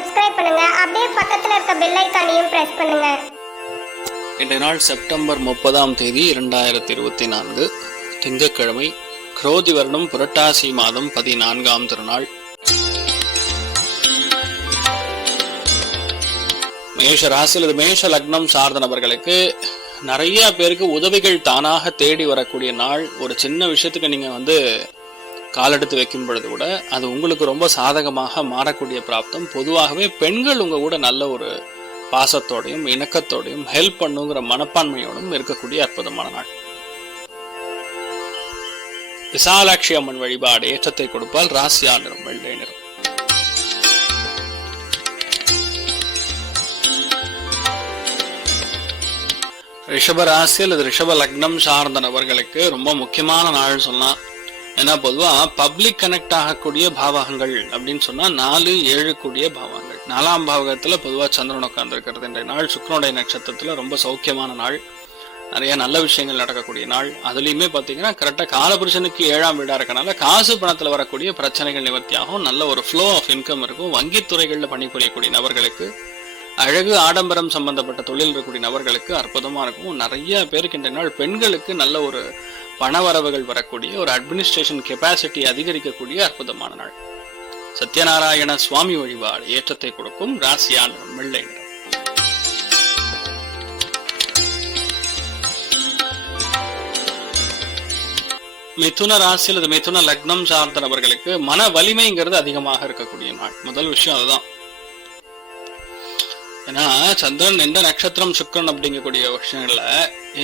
Subscribe பண்ணுங்க. அப்படியே பக்கத்துல இருக்க பெல் ஐகானையும் பிரஸ் பண்ணுங்க. இன்றைய நாள் செப்டம்பர் 30 2024 திங்கட்கிழமை, குரோதி வருடம் புரட்டாசி மாதம் 14ஆம் திருநாள். மேஷ ராசியில் இது மேஷ லக்னம் சார்ந்த நபர்களுக்கு நிறைய பேருக்கு உதவிகள் தானாக தேடி வரக்கூடிய நாள். ஒரு சின்ன விஷயத்துக்கு நீங்க காலெடுத்து வைக்கும் பொழுது கூட அது உங்களுக்கு ரொம்ப சாதகமாக மாறக்கூடிய பிராப்தம். பொதுவாகவே பெண்கள் உங்க கூட நல்ல ஒரு பாசத்தோடையும் இணக்கத்தோடையும் ஹெல்ப் பண்ணுங்கிற மனப்பான்மையோடும் இருக்கக்கூடிய அற்புதமான நாள். விசாலாட்சி அம்மன் வழிபாடு ஏற்றத்தை கொடுப்பால். ராசியா நிறம் வெள்ளை நிறம். ரிஷப ராசி அல்லது ரிஷப லக்னம் சார்ந்த நபர்களுக்கு ரொம்ப முக்கியமான நாள் சொல்லலாம். ஏன்னா பொதுவா பப்ளிக் கனெக்ட் ஆகக்கூடிய பாவகங்கள் அப்படின்னு சொன்னா 4, 7 கூடிய பாவகங்கள். 4ஆம் பாவகத்துல பொதுவா சந்திரன் உட்கார்ந்து இருக்கிறது. இன்றைய நாள் சுக்கிரனுடைய நட்சத்திரத்துல ரொம்ப சௌக்கியமான நாள். நிறைய நல்ல விஷயங்கள் நடக்கக்கூடிய நாள். அதுலயுமே பாத்தீங்கன்னா கரெக்டா காலபுருஷனுக்கு 7ஆம் வீடா இருக்கனால காசு பணத்துல வரக்கூடிய பிரச்சனைகள் நிவர்த்தியாகும். நல்ல ஒரு ஃப்ளோ ஆஃப் இன்கம் இருக்கும். வங்கித்துறைகள்ல பணிபுரியக்கூடிய நபர்களுக்கு, அழகு ஆடம்பரம் சம்பந்தப்பட்ட தொழில் இருக்கக்கூடிய நபர்களுக்கு அற்புதமா இருக்கும். நிறைய பேருக்கு இந்த நாள் பெண்களுக்கு நல்ல ஒரு பணவரவுகள் வரக்கூடிய ஒரு அட்மினிஸ்ட்ரேஷன் கெப்பாசிட்டி அதிகரிக்கக்கூடிய அற்புதமான நாள். சத்யநாராயண சுவாமி வழிபாடு ஏற்றத்தை கொடுக்கும். ராசியா நிறம் வெள்ளை நிறம். மிதுன ராசியில் இது மிதுன லக்னம் சார்ந்த நபர்களுக்கு மன வலிமைங்கிறது அதிகமாக இருக்கக்கூடிய நாள். முதல் விஷயம் அதுதான். ஏன்னா சந்திரன் எந்த நட்சத்திரம் சுக்கிரன் அப்படிங்கக்கூடிய விஷயங்கள்ல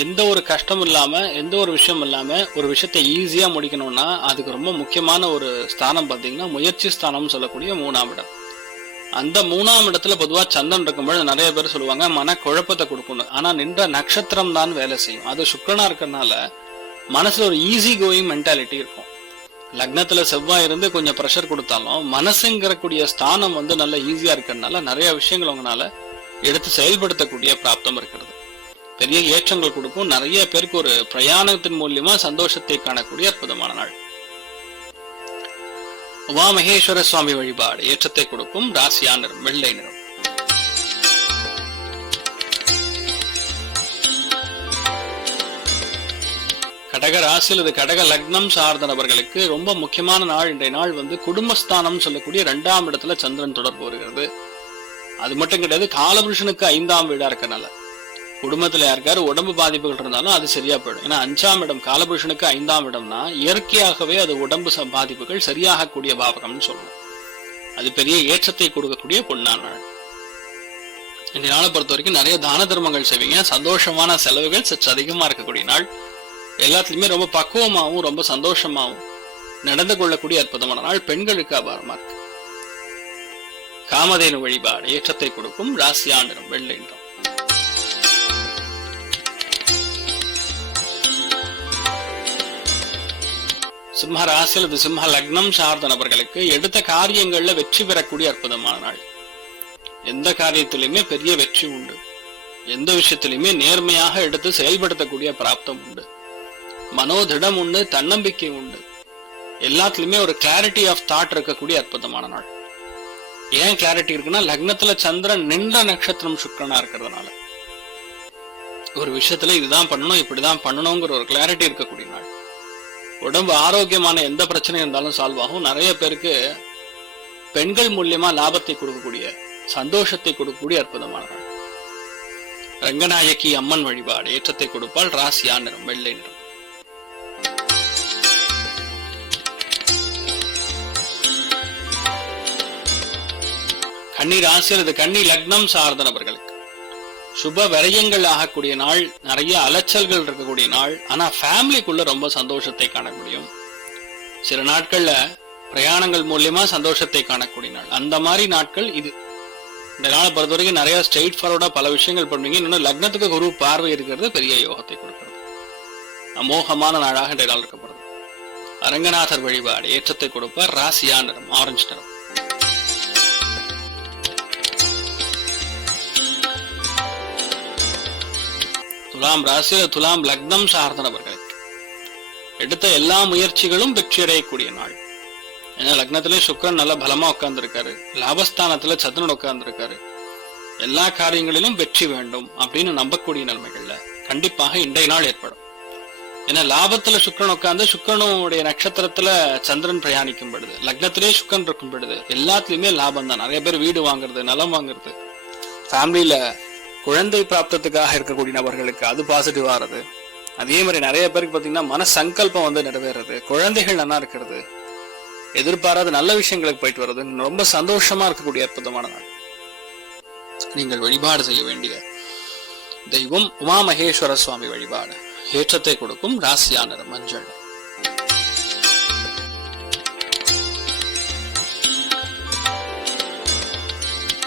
எந்த ஒரு கஷ்டம் இல்லாம எந்த ஒரு விஷயம் இல்லாம ஒரு விஷயத்தை ஈஸியா முடிக்கணும்னா அதுக்கு ரொம்ப முக்கியமான ஒரு ஸ்தானம் பாத்தீங்கன்னா முயற்சி ஸ்தானம் சொல்லக்கூடிய 3ஆம் இடம். அந்த 3ஆம் இடத்துல பொதுவா சந்திரன் இருக்கும்போது நிறைய பேர் சொல்லுவாங்க மன குழப்பத்தை கொடுக்கணும். ஆனா நின்ற நட்சத்திரம் தான் வேலை செய்யும். அது சுக்கிரனா இருக்கிறதுனால மனசுல ஒரு ஈஸி கோயிங் மென்டாலிட்டி இருக்கும். லக்னத்துல செவ்வாய் இருந்து கொஞ்சம் ப்ரெஷர் கொடுத்தாலும் மனசுங்கிறக்கூடிய ஸ்தானம் நல்ல ஈஸியா இருக்கிறதுனால நிறைய விஷயங்கள் உங்களால எடுத்து செயல்படுத்தக்கூடிய பிராப்தம் இருக்கிறது. பெரிய ஏற்றங்கள் கொடுக்கும். நிறைய பேருக்கு ஒரு பிரயாணத்தின் மூலியமா சந்தோஷத்தை காணக்கூடிய அற்புதமான நாள். உமா மகேஸ்வர சுவாமி வழிபாடு ஏற்றத்தை கொடுக்கும். ராசியா நிறம் வெள்ளை நிறம். கடக ராசியில் இது கடக லக்னம் சார்ந்த நபர்களுக்கு ரொம்ப முக்கியமான நாள். இன்றைய நாள் குடும்பஸ்தானம் சொல்லக்கூடிய 2ஆம் இடத்துல சந்திரன் தொடர்பு வருகிறது. அது மட்டும் கிடையாது, காலபுருஷனுக்கு 5ஆம் வீடா இருக்கனால குடும்பத்துல யாருக்காரு உடம்பு பாதிப்புகள் இருந்தாலும் அது சரியா போயிடும். ஏன்னா 5ஆம் இடம் காலபுருஷனுக்கு 5ஆம் இடம்னா இயற்கையாகவே அது உடம்பு பாதிப்புகள் சரியாகக்கூடிய பாவகம்னு சொல்லணும். அது பெரிய ஏற்றத்தை கொடுக்கக்கூடிய பொன்னான நாள். இந்த நாளை பொறுத்த வரைக்கும் நிறைய தான தர்மங்கள் செய்வீங்க. சந்தோஷமான செலவுகள் சற்று அதிகமா இருக்கக்கூடிய நாள். எல்லாத்துலயுமே ரொம்ப பக்குவமாகவும் ரொம்ப சந்தோஷமாகவும் நடந்து கொள்ளக்கூடிய அற்புதமான நாள். பெண்களுக்கு அபாரமா இருக்கு. காமதேனு வழிபாடு ஏற்றத்தை கொடுக்கும். ராசியா நிறம் வெள்ளை நிறம். சிம்ம ராசியில் இது சிம்ம லக்னம் சார்ந்த நபர்களுக்கு எடுத்த காரியங்கள்ல வெற்றி பெறக்கூடிய அற்புதமான நாள். எந்த காரியத்திலுமே பெரிய வெற்றி உண்டு. எந்த விஷயத்திலுமே நேர்மையாக எடுத்து செயல்படுத்தக்கூடிய பிராப்தம் உண்டு. மனோதிடம் உண்டு. தன்னம்பிக்கை உண்டு. எல்லாத்துலயுமே ஒரு கிளாரிட்டி ஆஃப் தாட் இருக்கக்கூடிய அற்புதமான நாள். ஏன் கிளாரிட்டி இருக்குன்னா லக்னத்துல சந்திரன் நின்ற நட்சத்திரம் சுக்கிரனா இருக்கிறதுனால ஒரு விஷயத்துல இதுதான் பண்ணணும் இப்படிதான் பண்ணணுங்கிற ஒரு கிளாரிட்டி இருக்கக்கூடிய நாள். உடம்பு ஆரோக்கியமான எந்த பிரச்சனை இருந்தாலும் சால்வ் ஆகும். நிறைய பேருக்கு பெண்கள் மூலியமா லாபத்தை கொடுக்கக்கூடிய சந்தோஷத்தை கொடுக்கக்கூடிய அற்புதமான நாள். ரங்கநாயகி அம்மன் வழிபாடு ஏற்றத்தை கொடுப்பால். ராசியா நிறம் வெள்ளை நிறம். கன்னி ராசியில் இது கன்னி லக்னம் சார்ந்த நபர்களுக்கு சுப விரயங்கள் ஆகக்கூடிய நாள். நிறைய அலைச்சல்கள் இருக்கக்கூடிய நாள். ஆனா ஃபேமிலிக்குள்ள ரொம்ப சந்தோஷத்தை காண முடியும். சில நாட்கள்ல பிரயாணங்கள் மூலியமா சந்தோஷத்தை காணக்கூடிய நாள். அந்த மாதிரி நாட்கள் இது. இந்த நாளை பொறுத்த வரைக்கும் நிறைய ஸ்ட்ரெயிட் ஃபார்வர்டா பல விஷயங்கள் பண்ணுவீங்க. இன்னொன்னு லக்னத்துக்கு குரு பார்வை இருக்கிறது பெரிய யோகத்தை கொடுக்கிறது. அமோகமான நாளாக இந்த நாள் இருக்கப்படுது. அரங்கநாதர் வழிபாடு ஏற்றத்தை கொடுப்பார். ராசியா நிறம் ஆரஞ்சு நிறம். துலாம் ராசியில் துலாம் லக்னம் சார்ந்த நபர்களுக்கு எடுத்த எல்லா முயற்சிகளும் வெற்றியடையக்கூடிய நாள். ஏன்னா லக்னத்திலே சுக்கிரன் நல்ல பலமா உட்கார்ந்துருக்காரு, லாபஸ்தானத்துல சந்திரன் உட்கார்ந்துருக்காரு. எல்லா காரியங்களிலும் வெற்றி வேண்டும் அப்படின்னு நம்பக்கூடிய நிலைமைகள்ல கண்டிப்பாக இன்றைய நாள் ஏற்படும். ஏன்னா லாபத்துல சுக்கிரன் உட்கார்ந்து சுக்கிரனுடைய நட்சத்திரத்துல சந்திரன் பிரயாணிக்கும் பொழுது, லக்னத்திலே சுக்கிரன் இருக்கும் பொழுது எல்லாத்துலயுமே லாபம் தான். நிறைய பேர் வீடு வாங்குறது, நிலம் வாங்குறது, ஃபேமிலியில குழந்தை பிராப்தத்துக்காக இருக்கக்கூடிய நபர்களுக்கு அது பாசிட்டிவா ஆறது. அதே மாதிரி நிறைய பேருக்கு பாத்தீங்கன்னா மன சங்கல்பம் வந்து நிறைவேறது, குழந்தைகள் நல்லா இருக்கிறது, எதிர்பாராத நல்ல விஷயங்களுக்கு போயிட்டு வர்றது, ரொம்ப சந்தோஷமா இருக்கக்கூடிய அற்புதமான நாள். நீங்கள் வழிபாடு செய்ய வேண்டிய தெய்வம் உமா மகேஸ்வர சுவாமி வழிபாடு. ஏற்றத்தை கொடுக்கும் ராசியா நிறம் மஞ்சள்.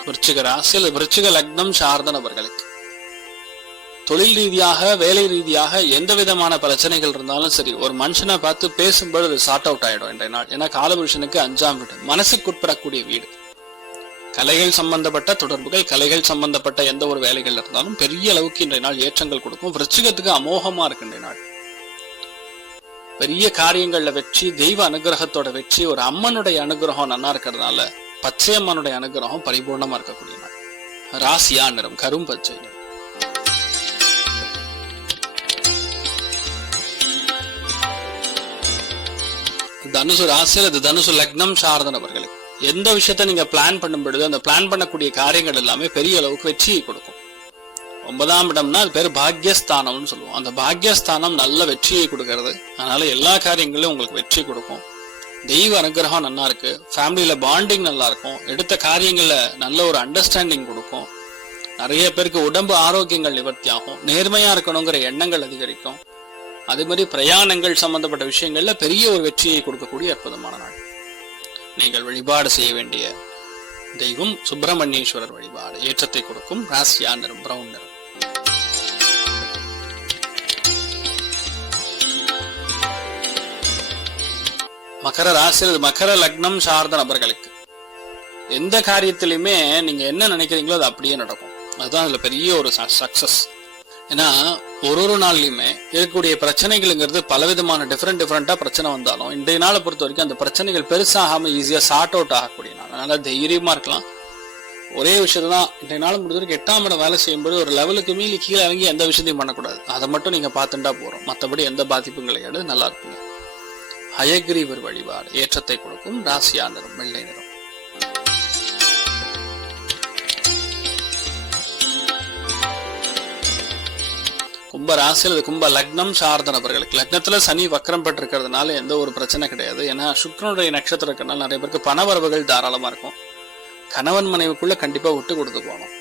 விருச்சிக ராசியில் விருச்சிக லக்னம் சார்ந்த நபர்களுக்கு தொழில் ரீதியாக, வேலை ரீதியாக எந்த விதமான பிரச்சனைகள் இருந்தாலும் சரி, ஒரு மனுஷனை பார்த்து பேசும்போது சார்ட் அவுட் ஆயிடும் இன்றைய நாள். ஏன்னா காலபுருஷனுக்கு 5ஆம் வீடு, மனசுக்குட்படக்கூடிய வீடு. கலைகள் சம்பந்தப்பட்ட தொடர்புகள், கலைகள் சம்பந்தப்பட்ட எந்த ஒரு வேலைகள் இருந்தாலும் பெரிய அளவுக்கு இன்றைய நாள் ஏற்றங்கள் கொடுக்கும். விருச்சிகத்துக்கு அமோகமா இருக்கு இன்றைய நாள். பெரிய காரியங்கள்ல வெற்றி, தெய்வ அனுகிரகத்தோட வெற்றி, ஒரு அம்மனுடைய அனுகிரகம் நல்லா இருக்கிறதுனால பச்சை அம்மனுடைய அனுகிரகம் பரிபூர்ணமா இருக்கக்கூடிய நாள். ராசியா நிறம் கரும் பச்சை நிறம். தனுசு ராசியில் இது தனுசு லக்னம் சார்ந்த நபர்களுக்கு எந்த விஷயத்த நீங்க பிளான் பண்ணும் பொழுது அந்த பிளான் பண்ணக்கூடிய காரியங்கள் எல்லாமே பெரிய அளவுக்கு வெற்றியை கொடுக்கும். 9ஆம் இடம்னா அது பேர் பாக்யஸ்தானம்னு சொல்லுவோம். அந்த பாக்யஸ்தானம் நல்ல வெற்றியை கொடுக்கறது. அதனால எல்லா காரியங்களிலும் உங்களுக்கு வெற்றி கொடுக்கும். தெய்வ அனுகிரகம் நல்லா இருக்கு, ஃபேமிலியில பாண்டிங் நல்லா இருக்கும், எடுத்த காரியங்கள்ல நல்ல ஒரு அண்டர்ஸ்டாண்டிங் கொடுக்கும். நிறைய பேருக்கு உடம்பு ஆரோக்கியங்கள் நிவர்த்தி ஆகும், நேர்மையா இருக்கணுங்கிற எண்ணங்கள் அதிகரிக்கும். அதே மாதிரி பிரயாணங்கள் சம்பந்தப்பட்ட விஷயங்கள்ல பெரிய ஒரு வெற்றியை கொடுக்கக்கூடிய அற்புதமான நாள். நீங்கள் வழிபாடு செய்ய வேண்டிய தெய்வம் சுப்பிரமணியேஸ்வரர் வழிபாடு. ஏற்றத்தை கொடுக்கும் ராசியா நிறம் பிரவுன் நிறம். மகர ராசியில் மகர லக்னம் சார்ந்த நபர்களுக்கு எந்த காரியத்திலுமே நீங்க என்ன நினைக்கிறீங்களோ அது அப்படியே நடக்கும். அதுதான் அதுல பெரிய ஒரு சக்சஸ். ஏன்னா ஒரு நாள்லயுமே இருக்கக்கூடிய பிரச்சனைகள்ங்கிறது பலவிதமான டிஃப்ரெண்டா பிரச்சனை வந்தாலும் இன்றைய நாளை பொறுத்த வரைக்கும் அந்த பிரச்சனைகள் பெருசாகாம ஈஸியா சார்ட் அவுட் ஆகக்கூடிய நாள். அதனால தைரியமா இருக்கலாம். ஒரே விஷயத்தான் இன்றைய நாள் முடிஞ்ச வரைக்கும் 8ஆம் இடம் வேலை செய்யும்போது ஒரு லெவலுக்கு மீறி கீழே இறங்கி எந்த விஷயத்தையும் பண்ணக்கூடாது. அதை மட்டும் நீங்க பார்த்துட்டா போறோம். மற்றபடி எந்த பாதிப்பும் கிடையாது, நல்லா இருப்பீங்க. ஹயக்ரீவர் வழிபாடு. ஏற்றத்தை கொடுக்கும் ராசியா நிறம் வெள்ளை நிறம். கும்ப ராசியில் கும்ப லக்னம் சார்ந்த நபர்களுக்கு லக்னத்துல சனி வக்கரம் பெற்றிருக்கிறதுனால எந்த ஒரு பிரச்சனை கிடையாது. ஏன்னா சுக்கிரனுடைய நட்சத்திரம் இருக்கிறதுனால நிறைய பேருக்கு பணவரவுகள் தாராளமா இருக்கும். கணவன் மனைவிக்குள்ள கண்டிப்பா விட்டு கொடுத்து போகணும்.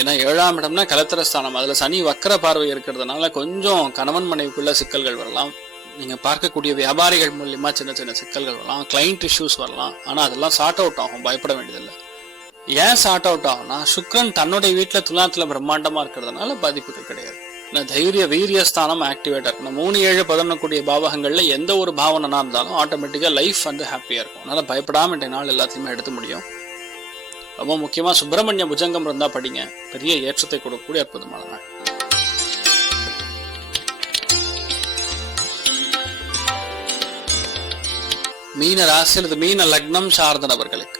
ஏன்னா 7ஆம் இடம்னா கலத்திரஸ்தானம், அதுல சனி வக்கர பார்வை இருக்கிறதுனால கொஞ்சம் கணவன் மனைவிக்குள்ள சிக்கல்கள் வரலாம். நீங்க பார்க்கக்கூடிய வியாபாரிகள் மூலியமா சின்ன சின்ன சிக்கல்கள் வரலாம், கிளைண்ட் இஷ்யூஸ் வரலாம். ஆனா அதெல்லாம் சார்ட் அவுட் ஆகும், பயப்பட வேண்டியதில்லை. ஏன் சார்ட் அவுட் ஆகும்னா சுக்கிரன் தன்னுடைய வீட்டுல துலாத்துல பிரம்மாண்டமா இருக்கிறதுனால பாதிப்புகள் கிடையாது. தைரிய வீரியஸ்தானம் ஆக்டிவேட்டா இருக்கணும். 3, 7, 11 கூடிய பாவகங்கள்ல எந்த ஒரு பாவனா இருந்தாலும் ஆட்டோமேட்டிக்கா லைஃப் வந்து ஹாப்பியா இருக்கும். அதனால பயப்படாம இன்றைய நாள் எல்லாத்தையுமே எடுத்து முடியும். ரொம்ப முக்கியமா சுப்பிரமணிய புஜங்கம் இருந்தா படிங்க, பெரிய ஏற்றத்தை கொடுக்கக்கூடிய அற்புதமான நாள். மீன ராசியில் இது மீன லக்னம் சார்ந்த நபர்களுக்கு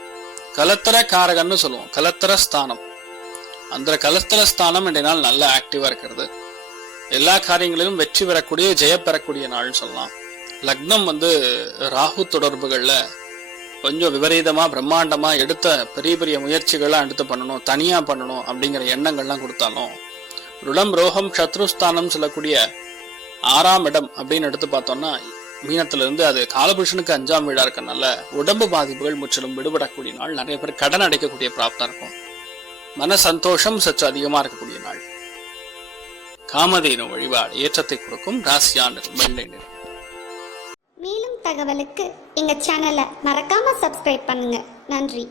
கலத்திர காரகன்னு சொல்லுவோம். கலத்திர ஸ்தானம், அந்த கலத்திர ஸ்தானம் இன்றைய நாள் நல்ல ஆக்டிவா இருக்கிறது. எல்லா காரியங்களிலும் வெற்றி பெறக்கூடிய, ஜெய பெறக்கூடிய நாள் சொல்லலாம். லக்னம் வந்து ராகு தொடர்புகள்ல கொஞ்சம் விபரீதமா பிரம்மாண்டமா எடுத்த பெரிய பெரிய முயற்சிகள்லாம் எடுத்து பண்ணணும், தனியா பண்ணணும் அப்படிங்கிற எண்ணங்கள்லாம் கொடுத்தாலும் ருடம் ரோகம் சத்ருஸ்தானம் சொல்லக்கூடிய 6ஆம் இடம் அப்படின்னு எடுத்து பார்த்தோம்னா மீனத்துல இருந்து அது காலபுருஷனுக்கு 5ஆம் வீடா இருக்கனால உடம்பு பாதிப்புகள் முற்றிலும் விடுபடக்கூடிய நாள். நிறைய பேர் கடன் அடைக்கக்கூடிய பிராப்தம் இருக்கும். மன சந்தோஷம் சற்று அதிகமா இருக்கக்கூடிய நாள். காமதேனு வழிபாடு. ஏற்றத்தை கொடுக்கும் ராசியா நிறம் வெள்ளை நிறம். மேலும் தகவலுக்கு எங்க சேனலை மறக்காம சப்ஸ்கிரைப் பண்ணுங்க. நன்றி.